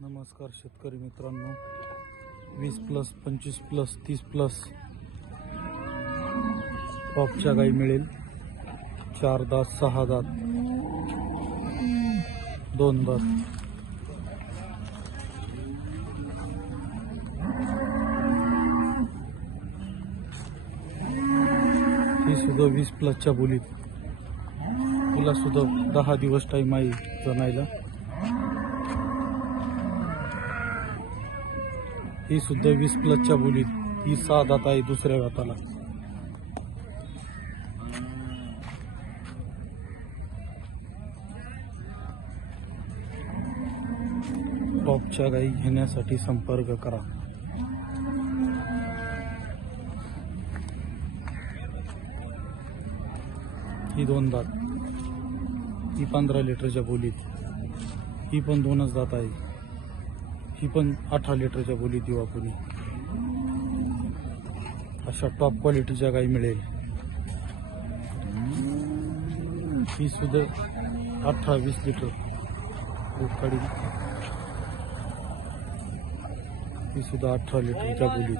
नमस्कार शेतकरी मित्रांनो. वीस प्लस पंचवीस प्लस तीस प्लस पॉपच्या गाई मिळेल. चार दात सहा दात दोन दात. ही सुद्धा वीस प्लसच्या बोलीत. तिला सुद्धा दहा दिवस टाईम आहे जणायला ही सुद्धा वीस प्लसच्या बोलीत ही सहा दात आहे दुसऱ्या दाताला टॉपच्या गाई घेण्यासाठी संपर्क करा. ही दोन दात. ही पंधरा लिटरच्या बोलीत. ही पण दोनच दात आहे. ही पण अठरा लिटरच्या बोली देऊ आपण. अशा टॉप क्वालिटीच्या गाई मिळेल. ही सुद्धा अठरा वीस लिटर दूध काढी ही सुद्धा अठरा लिटरच्या बोली